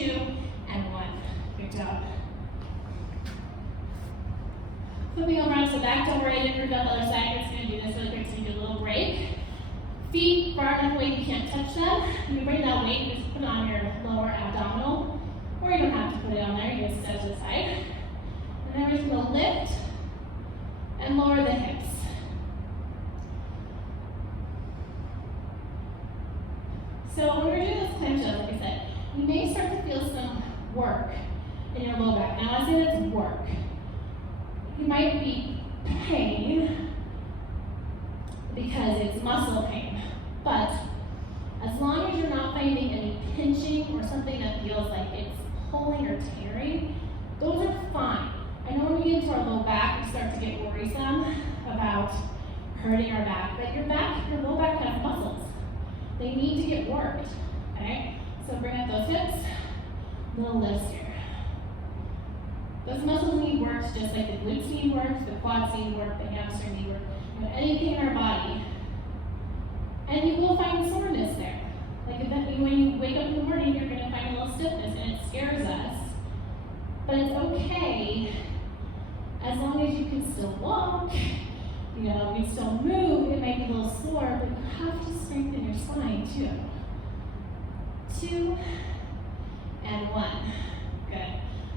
and 1. Good job. Flipping over onto the back, don't worry, I didn't move up the other side. We're just going to do this really quick so you get a little break. Feet far enough away you can't touch them. You bring that weight, just put it on your lower abdominal, or you don't have to put it on there, you just set it to the side. And then we're just going to lift and lower the hips. So when we're doing this clamshell, like I said, you may start to feel some work in your low back. Now I say that's work. You might be pain because it's muscle pain, but as long as you're not finding any pinching or something that feels like it's pulling or tearing, those are fine. I know when we get into our low back, we start to get worrisome about hurting our back, but your low back has muscles. They need to get worked, okay? So bring up those hips, little lifts here. Those muscles need work just like the glutes need work, the quads need work, the hamstring need work, anything in our body. And you will find soreness there. Like when you wake up in the morning, you're going to find a little stiffness, and it scares us. But it's okay as long as you can still walk, you can still move. It might be a little sore, but you have to strengthen your spine too. 2, and 1. Good.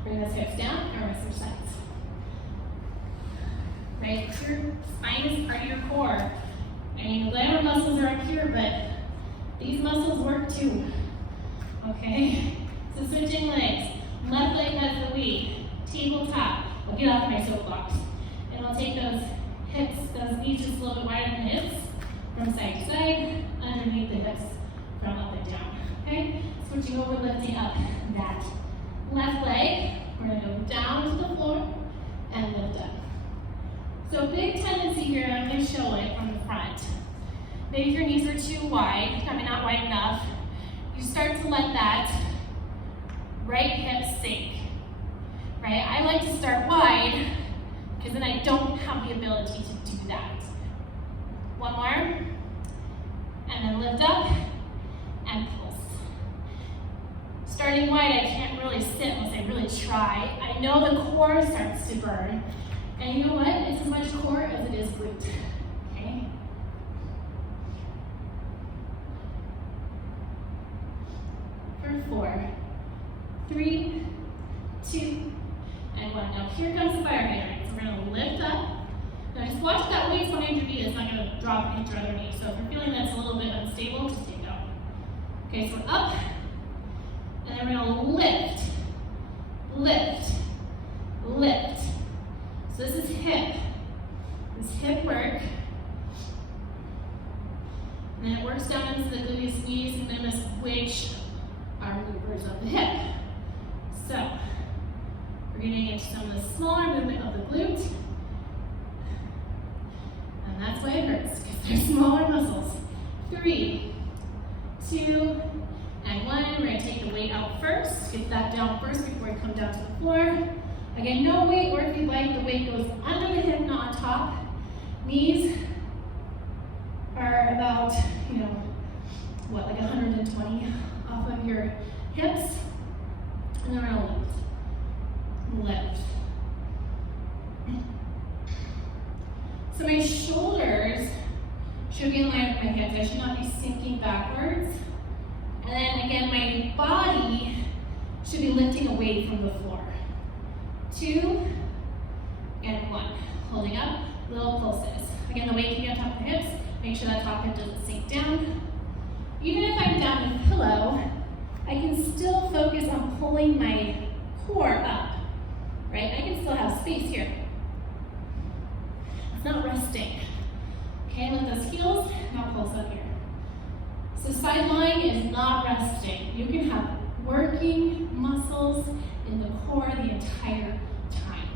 Bring those hips down, or switch sides. Right? Your spine is part of your core. I mean, the glamour muscles are up here, but these muscles work too. Okay? So switching legs. Left leg has the lead. Tabletop. I'll get off my soapbox. And I'll take those hips, those knees just a little bit wider than the hips, from side to side, underneath the hips, from up and down. Okay? Switching over, lifting up that left leg. We're going to go down to the floor and lift up. So big tendency here, I'm going to show it from the front. Maybe your knees are too wide, not wide enough. You start to let that right hip sink. Right? I like to start wide because then I don't have the ability to do that. One more. And then lift up and pulse. Starting wide, I can't really sit unless I really try. I know the core starts to burn. And you know what? It's as much core as it is glute. Okay? For 4, 3, 2, and 1. Now here comes the fire hydrant. So we're going to lift up. Now just watch that weight behind your knee. It's not going to drop and hit your other knee. So if you're feeling that's a little bit unstable, just take it out. Okay, so we're up. And then we're going to lift, lift, lift. So this is hip. This hip work. And then it works down into the gluteus medius and minimus, which are movers of the hip. So we're getting into some of the smaller movement of the glute. And that's why it hurts, because they're smaller muscles. 3, 2, and 1. We're going to take the weight out first. Get that down first before we come down to the floor. Again, no weight, or if you like, the weight goes under the hip, not on top. Knees are about, like 120 off of your hips. And then we're going to lift. So my shoulders should be in line with my hips. I should not be sinking backwards. And then again, my body should be lifting away from the floor. 2, holding up, little pulses. Again, the weight can be on top of the hips. Make sure that top hip doesn't sink down. Even if I'm down in pillow, I can still focus on pulling my core up, right? I can still have space here. It's not resting. Okay, with those heels, now pulse up here. So side lying is not resting. You can have working muscles in the core the entire time.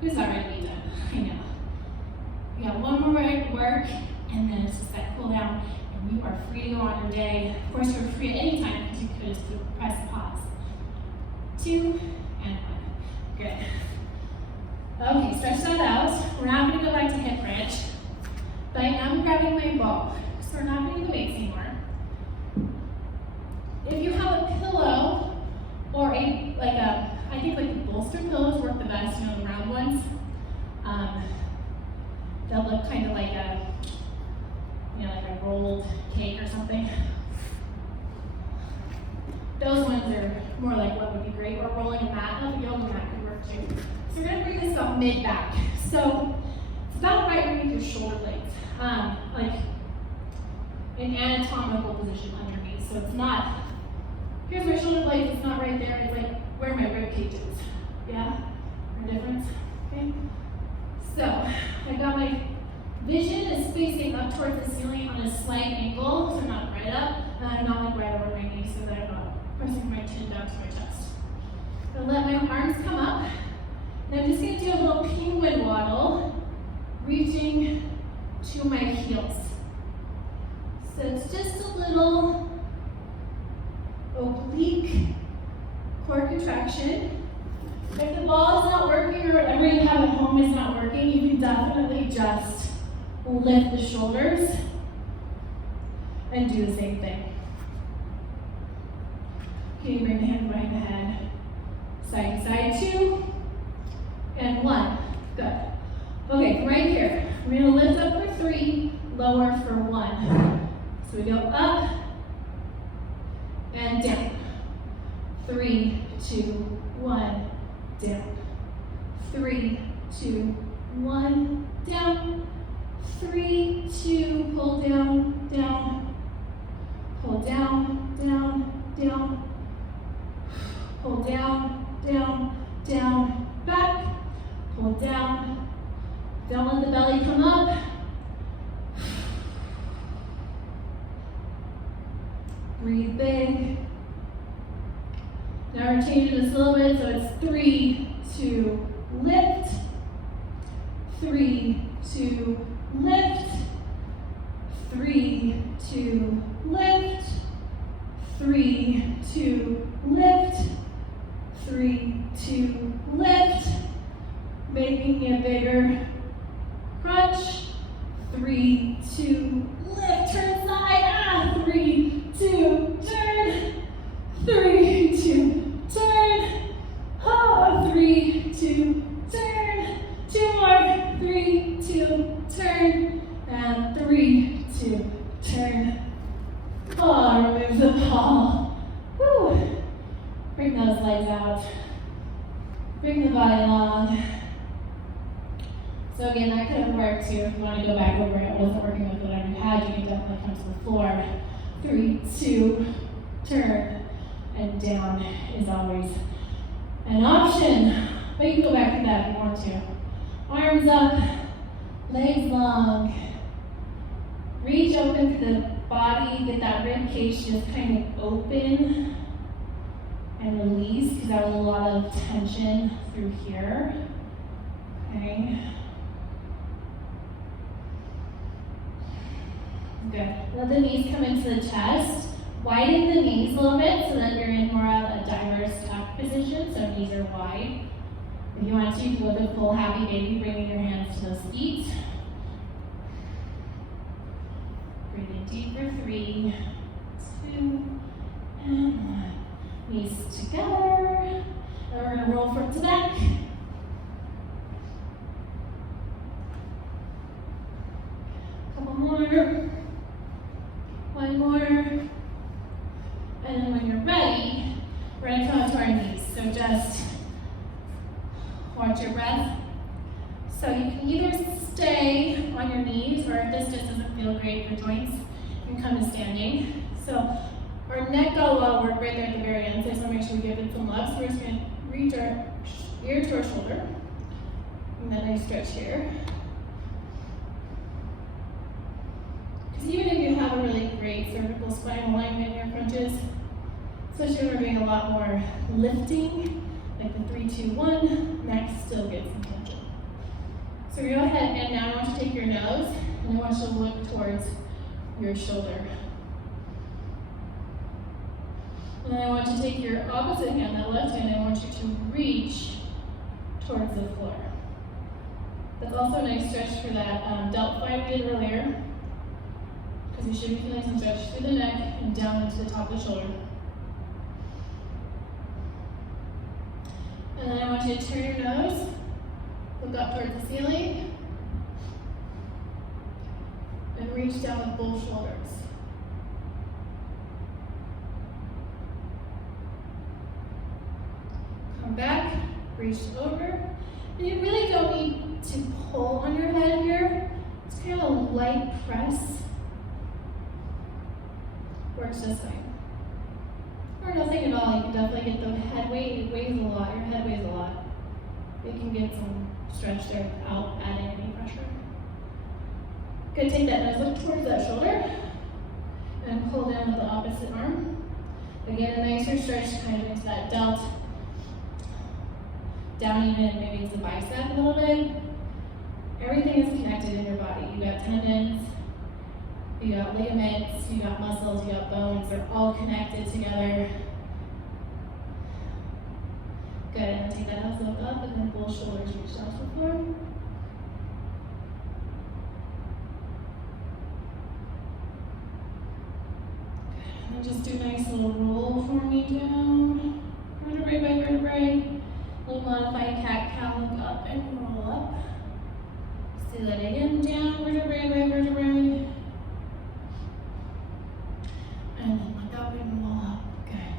Who's already done? I know. We got one more work, and then it's just that cool down, and you are free to go on your day. Of course, you're free at any time because you could just press pause. 2 and 1. Good. Okay, stretch that out. We're not going to go back to hip bridge, but I am grabbing my ball. So we're not going to do weights anymore. If you have a pillow or I think the bolster pillows work the best, you know, the round ones. They'll look kind of like a, you know, like a rolled cake or something. Those ones are more like what would be great, or rolling a mat. Oh, the yoga mat could work too. So we're gonna bring this about mid-back. So it's about right underneath your shoulder blades. Like an anatomical position underneath. So it's not, here's my shoulder blades, it's not right there, it's like where my rib cage is. Yeah? No difference? Okay? So I got my vision is facing up towards the ceiling on a slight angle, so I'm not right up, and I'm not like right over my knee so that I'm not pressing my chin down to my chest. I'm gonna let my arms come up, and I'm just gonna do a little penguin waddle, reaching to my heels. So it's just a little oblique core contraction. If the ball is not working or whatever you have at home is not working, you can definitely just lift the shoulders and do the same thing. Okay, you bring the hands behind the head, side to side, 2 and 1. Good. Okay, from right here, we're gonna lift up for 3, lower for 1. So we go up and down. 3, 2, 1, down. 3, 2, 1, down. 3, 2, pull down, down. Pull down, down, down. Pull down, down, down, back. Pull down. Don't let the belly come up. Breathe big. Now we're changing this a little bit, so it's 3, 2, lift. 3, 2, lift. 3, 2, lift. 3, 2, lift. 3, 2, lift. Making it bigger. Crunch. 3, 2, lift. Turn side. 3, 2, turn. 3, 2, turn. 3, 2, turn. 2 more. 3, 2, turn. And 3, 2, turn. Remove the ball. Whew. Bring those legs out. Bring the body along. So again, that could have worked too. If you want to go back over it, it wasn't working with whatever you had, you can definitely come to the floor. 3, 2, turn. And down is always an option. But you can go back to that if you want to. Arms up, legs long. Reach open to the body, get that rib cage just kind of open and release, because that was a lot of tension through here. Okay. Good. Let the knees come into the chest. Widen the knees a little bit so that you're in more of a diverse tuck position, so knees are wide. If you want to, go the full happy baby, bringing your hands to those feet. Breathing deep for 3, 2, and 1. Knees together. And we're going to roll front to back. Couple more. One more. And then when you're ready, we're going to come up to our knees. So just watch your breath. So you can either stay on your knees, or if this just doesn't feel great for joints, you can come to standing. So our neck got a lot of work right there at the very end, so I just want to make sure we give it some love. So we're just going to reach our ear to our shoulder, and then I stretch here. Because even if you have a really great cervical spine alignment in your crunches, especially when we're doing a lot more lifting, like the 3, 2, 1, neck still gets some tension. So go ahead, and now I want you to take your nose, and I want you to look towards your shoulder. And then I want you to take your opposite hand, that left hand, I want you to reach towards the floor. That's also a nice stretch for that delt fly we did earlier, because you should be feeling some stretch through the neck and down into the top of the shoulder. And then I want you to turn your nose, look up towards the ceiling, and reach down with both shoulders. Come back, reach over. And you really don't need to pull on your head here. It's kind of a light press. Works just fine. Or nothing at all, you can definitely get the head weight. It weighs a lot, your head weighs a lot. You can get some stretch there without adding any pressure. Good, take that nose look towards that shoulder and pull down with the opposite arm. Again, a nicer stretch kind of into that delt. Down even, maybe it's the bicep a little bit. Everything is connected in your body. You got tendons, you got ligaments, you got muscles, you got bones. They're all connected together. Good, and take that nose look up, and then both shoulders reach down to the floor. Good, and then just do a nice little roll for me down, vertebrae by vertebrae. Little modified cat-cow, look up and roll up. Say that again, down, vertebrae by vertebrae. And then look up and roll up. Good.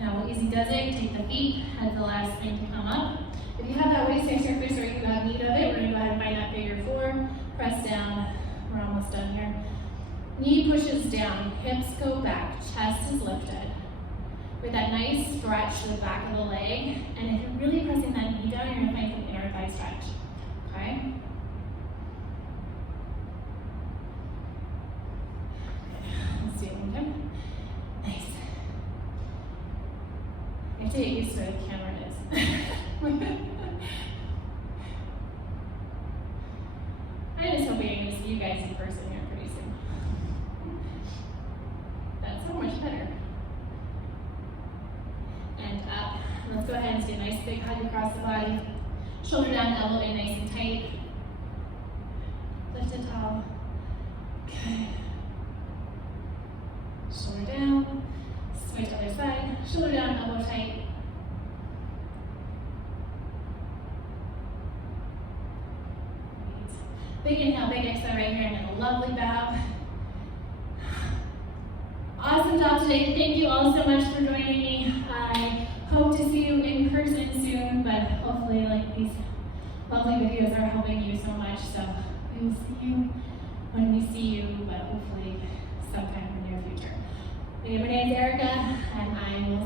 Now, easy does it. Take the feet as the last thing to come up. If you have that waist surface or you have need of it, we're going to go ahead and find that figure 4. Press down. We're almost done here. Knee pushes down, hips go back, chest is lifted. With that nice stretch to the back of the leg, and if you're really pressing that knee down, you're going to find some inner thigh stretch, okay? Let's do it one time. Nice. You have to get used to where the camera is. I just hope we get to see you guys in person here pretty soon. That's so much better. And up. Let's go ahead and do a nice big hug across the body. Shoulder down, elbow in nice and tight. Lift it tall. Good. Shoulder down. Switch other side. Shoulder down, elbow tight. Big inhale, big exhale right here, and then a lovely bow. Awesome job today. Thank you all so much for joining me. I hope to see you in person soon, but hopefully like these lovely videos are helping you so much. So we will see you when we see you, but hopefully sometime in the near future. Again, my name is Erika, and I will